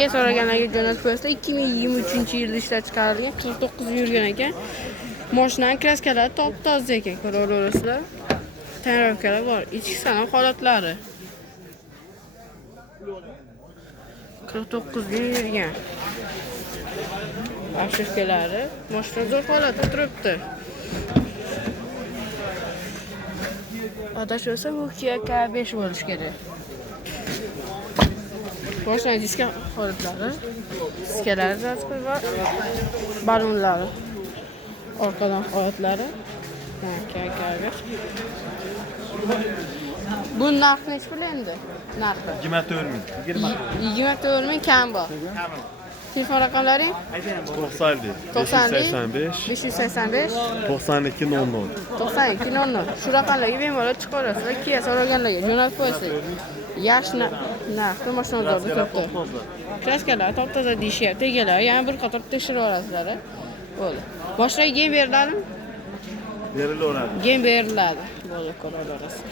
Kia so'raganlarga jo'natib qo'ysa 2023-yilda ishlab chiqarilgan 49 yurgan ekan. Mashinaning kraskalari top-toza ekan, ko'raverasizlar. Tonirovkalar bor. Ichki salon holatlari. 49 yil yurgan. Obshirkalari mashina zo'r holatda turibdi. Adashmasa bu Kia K5 bo'lish kerak. Mashina diska holatlari, diskalari rasmi va balonlari. Orqadan holatlari. Kia K5. Bu narxi necha pul endi? Narxi 24 ming kam bor. Telefon raqamlaring? 91 585 92 00. 92 00. Shu raqamlarga bemalol chiqarasiz va Kia so'raganlarga jo'natib qo'yasiz. Yaxshi narxda mashinalarni turibdi. Kraskalar top-toza deyishyapti. Egalari yana bir qator tekshirib olasizlar. Bo'ldi. Mashinaga gem beriladimi? Berilaveradi. Gem beriladi. Bo'ldi, ko'raverasiz.